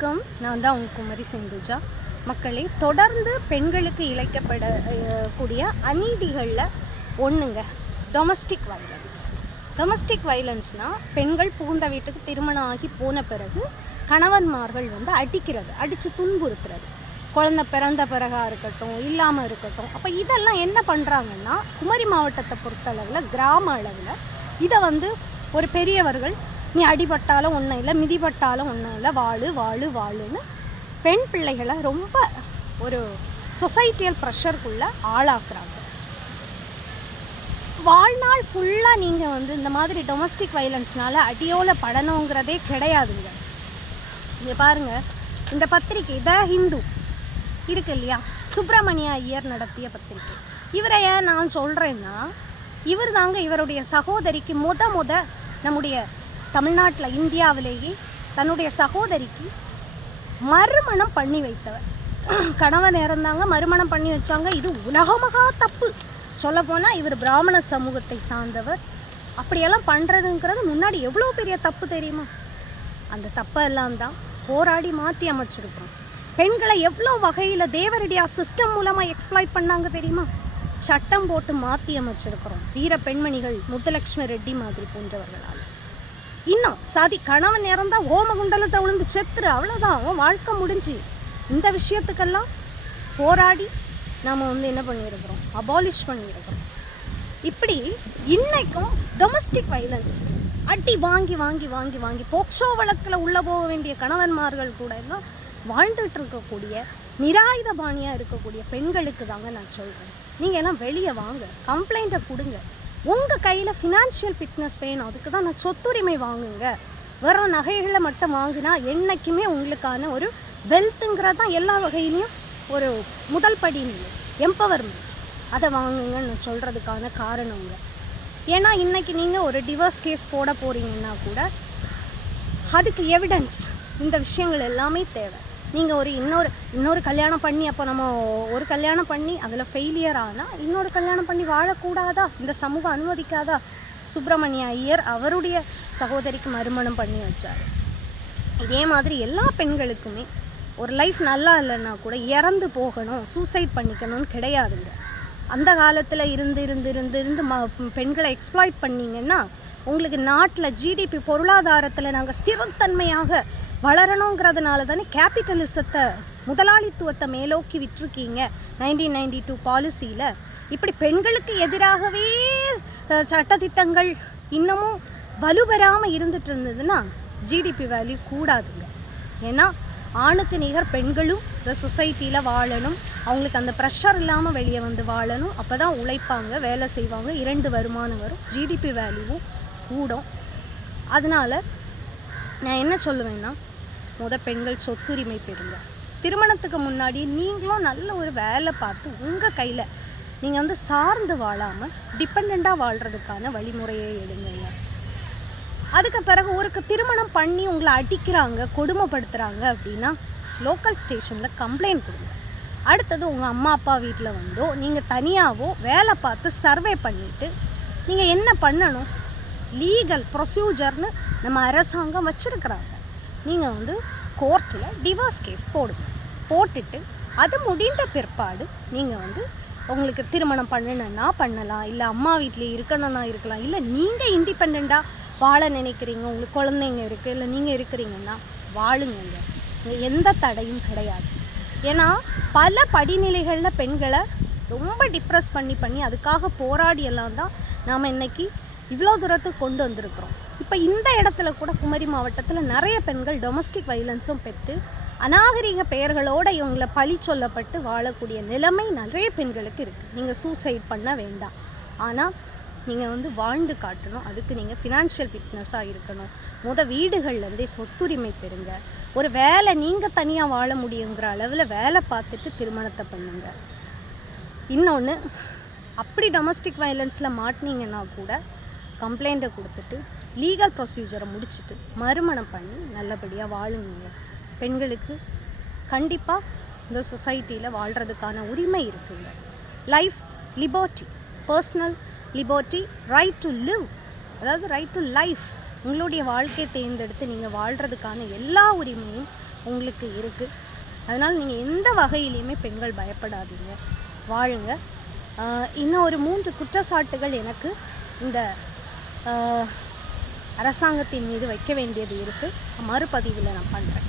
வணக்கம். நான் தான் உங்கள் குமரி செந்துஜா. மக்களே, தொடர்ந்து பெண்களுக்கு இழைக்கப்பட கூடிய அநீதிகளில் ஒன்றுங்க டொமஸ்டிக் வைலன்ஸ். டொமஸ்டிக் வைலன்ஸ்னால் பெண்கள் புகுந்த வீட்டுக்கு திருமணம் ஆகி போன பிறகு கணவன்மார்கள் அடிக்கிறது, அடித்து துன்புறுத்துறது, குழந்தை பிறந்த பிறகாக இருக்கட்டும், இல்லாமல் இருக்கட்டும். அப்போ இதெல்லாம் என்ன பண்ணுறாங்கன்னா, குமரி மாவட்டத்தை பொறுத்தளவில் கிராம அளவில் இதை ஒரு பெரியவர்கள், நீ அடிபட்டாலும் ஒன்றும் இல்லை, மிதிப்பட்டாலும் ஒன்றும் இல்லை, வாழுன்னு பெண் பிள்ளைகளை ரொம்ப ஒரு சொசைட்டியல் ப்ரெஷருக்குள்ளே ஆளாக்குறாங்க. வாழ்நாள் ஃபுல்லாக நீங்கள் இந்த மாதிரி டொமஸ்டிக் வைலன்ஸ்னால் அடியோல படணுங்கிறதே கிடையாதுங்க. இங்கே பாருங்கள், இந்த பத்திரிக்கை த ஹிந்து இருக்கு இல்லையா, சுப்பிரமணிய ஐயர் நடத்திய பத்திரிக்கை. இவரை ஏன் நான் சொல்கிறேன்னா, இவர் தாங்க இவருடைய சகோதரிக்கு முத நம்முடைய தமிழ்நாட்டில் இந்தியாவிலேயே தன்னுடைய சகோதரிக்கு மறுமணம் பண்ணி வைத்தவர். கணவன் இறந்தாங்க, மறுமணம் பண்ணி வச்சாங்க. இது உலகமகா தப்பு. சொல்லப்போனால் இவர் பிராமண சமூகத்தை சார்ந்தவர். அப்படியெல்லாம் பண்ணுறதுங்கிறது முன்னாடி எவ்வளோ பெரிய தப்பு தெரியுமா? அந்த தப்பெல்லாம் தான் போராடி மாற்றி அமைச்சிருக்கிறோம். பெண்களை எவ்வளோ வகையில் தேவரடியார் சிஸ்டம் மூலமாக எக்ஸ்ப்ளாய்ட் பண்ணாங்க தெரியுமா? சட்டம் போட்டு மாற்றி அமைச்சிருக்கிறோம். வீர பெண்மணிகள் முத்துலட்சுமி ரெட்டி மாதிரி போன்றவர்களால். இன்னும் சதி, கணவன் இறந்தால் ஓமகுண்டலத்தை விழுந்து செத்துரு, அவ்வளோதான், அவன் வாழ்க்கை முடிஞ்சு. இந்த விஷயத்துக்கெல்லாம் போராடி நாம் என்ன பண்ணியிருக்கிறோம், அபாலிஷ் பண்ணியிருக்கிறோம். இப்படி இன்னைக்கும் டொமஸ்டிக் வைலன்ஸ் அடி வாங்கி வாங்கி வாங்கி வாங்கி போக்சோ வழக்கில் உள்ளே போக வேண்டிய கணவன்மார்கள் கூட எல்லாம் வாழ்ந்துட்டு இருக்கக்கூடிய நிராயுதபாணியாக இருக்கக்கூடிய பெண்களுக்கு தாங்க நான் சொல்கிறேன். நீங்கள் எல்லாம் வெளியே வாங்க, கம்ப்ளைண்ட்டை கொடுங்க. உங்கள் கையில் ஃபினான்ஷியல் ஃபிட்னஸ் வேணும், அதுக்கு தான் நான் சொத்துரிமை வாங்குங்க. வெறும் நகைகளை மட்டும் வாங்கினா என்றைக்குமே உங்களுக்கான ஒரு வெல்த்துங்கிறது தான் எல்லா வகையிலையும் ஒரு முதல் படி நிலை, எம்பவர்மெண்ட். அதை வாங்குங்கன்னு நான் சொல்கிறதுக்கான காரணங்க. ஏன்னா இன்றைக்கி நீங்கள் ஒரு டிவோர்ஸ் கேஸ் போட போகிறீங்கன்னா கூட அதுக்கு எவிடன்ஸ், இந்த விஷயங்கள் எல்லாமே தேவை. நீங்கள் ஒரு இன்னொரு கல்யாணம் பண்ணி, அப்போ நம்ம ஒரு கல்யாணம் பண்ணி அதில் ஃபெயிலியர் ஆனால் இன்னொரு கல்யாணம் பண்ணி வாழக்கூடாதா? இந்த சமூகம் அனுமதிக்காதா? சுப்பிரமணிய ஐயர் அவருடைய சகோதரிக்கு மறுமணம் பண்ணி வச்சார். இதே மாதிரி எல்லா பெண்களுக்குமே ஒரு லைஃப் நல்லா இல்லைன்னா கூட இறந்து போகணும், சூசைட் பண்ணிக்கணும்னு கிடையாதுங்க. அந்த காலத்தில் இருந்து பெண்களை எக்ஸ்ப்ளாய்ட் பண்ணிங்கன்னா உங்களுக்கு நாட்டில் ஜிடிபி பொருளாதாரத்தில் நாங்கள் ஸ்திரத்தன்மையாக வளரணுங்கிறதுனால தானே கேபிட்டலிசத்தை, முதலாளித்துவத்தை மேலோக்கி விட்டுருக்கீங்க 1992 பாலிசியில். இப்படி பெண்களுக்கு எதிராகவே சட்டத்திட்டங்கள் இன்னமும் வலுப்பெறாமல் இருந்துட்டு இருந்ததுன்னா ஜிடிபி வேல்யூ கூடாதுங்க. ஏன்னா ஆணுக்கு நிகர் பெண்களும் இந்த சொசைட்டியில் வாழணும், அவங்களுக்கு அந்த ப்ரெஷர் இல்லாமல் வெளியே வாழணும். அப்போ தான் உழைப்பாங்க, வேலை செய்வாங்க, 2 வருமானம் வரும், ஜிடிபி வேல்யூவும் கூடும். அதனால் நான் என்ன சொல்லுவேன்னா, பெண்கள் சொத்துரிமை பெறுங்க. திருமணத்துக்கு முன்னாடி நீங்களும் நல்ல ஒரு வேலை பார்த்து உங்கள் கையில் நீங்கள் சார்ந்து வாழாமல் டிபெண்ட்டாக வாழ்கிறதுக்கான வழிமுறையை எடுங்க. அதுக்கு பிறகு ஒரு திருமணம் பண்ணி உங்களை அடிக்கிறாங்க, கொடுமைப்படுத்துகிறாங்க அப்படின்னா லோக்கல் ஸ்டேஷனில் கம்ப்ளைண்ட் கொடுங்க. அடுத்தது உங்கள் அம்மா அப்பா வீட்டில் நீங்கள் தனியாகவோ வேலை பார்த்து சர்வே பண்ணிவிட்டு நீங்கள் என்ன பண்ணணும், லீகல் ப்ரொசீஜர்னு நம்ம அரசாங்கம் வச்சுருக்குறாங்க. நீங்கள் கோர்ட்டில் டிவோர்ஸ் கேஸ் போடுங்க. போட்டுட்டு அது முடிந்த பிற்பாடு நீங்கள் உங்களுக்கு திருமணம் பண்ணணுன்னா பண்ணலாம், இல்லை அம்மா வீட்டிலே இருக்கணும்னா இருக்கலாம், இல்லை நீங்கள் இண்டிபெண்ட்டாக வாழ நினைக்கிறீங்க, உங்களுக்கு குழந்தைங்க இருக்குது, இல்லை நீங்கள் இருக்கிறீங்கன்னா வாழுங்க. எந்த தடையும் கிடையாது. ஏன்னா பல படிநிலைகளில் பெண்களை ரொம்ப டிப்ரெஸ் பண்ணி அதுக்காக போராடியெல்லாம் தான் நாம் இன்றைக்கி இவ்வளோ தூரத்துக்கு கொண்டு வந்திருக்கிறோம். இப்போ இந்த இடத்துல கூட குமரி மாவட்டத்தில் நிறைய பெண்கள் டொமஸ்டிக் வைலன்ஸும் பெற்று அநாகரிக பெயர்களோடு இவங்களை பழி சொல்லப்பட்டு வாழக்கூடிய நிலைமை நிறைய பெண்களுக்கு இருக்குது. நீங்கள் சூசைட் பண்ண வேண்டாம், ஆனால் நீங்கள் வாழ்ந்து காட்டணும். அதுக்கு நீங்கள் ஃபினான்ஷியல் ஃபிட்னஸாக இருக்கணும். வீடுகள்லேருந்தே சொத்துரிமை பெறுங்க. ஒரு வேலை, நீங்கள் தனியாக வாழ முடியுங்கிற அளவில் வேலை பார்த்துட்டு திருமணத்தை பண்ணுங்க. இன்னொன்று, அப்படி டொமஸ்டிக் வைலன்ஸில் மாட்டினீங்கன்னா கூட கம்ப்ளைண்ட்டை கொடுத்துட்டு லீகல் ப்ரொசீஜரை முடிச்சுட்டு மறுமணம் பண்ணி நல்லபடியாக வாழுங்க. பெண்களுக்கு கண்டிப்பாக இந்த சொசைட்டியில் வாழ்கிறதுக்கான உரிமை இருக்குங்க. Life liberty, personal liberty, right to live, அதாவது ரைட் டு லைஃப், உங்களுடைய வாழ்க்கையை தேர்ந்தெடுத்து நீங்கள் வாழ்கிறதுக்கான எல்லா உரிமையும் உங்களுக்கு இருக்குது. அதனால் நீங்கள் எந்த வகையிலையுமே பெண்கள் பயப்படாதீங்க, வாழுங்க. இன்னும் ஒரு 3 குற்றச்சாட்டுகள் எனக்கு இந்த அரசாங்கத்தின் மீது வைக்க வேண்டியது இருக்குது. மறுபதிவில் நான் பண்ணுறேன்.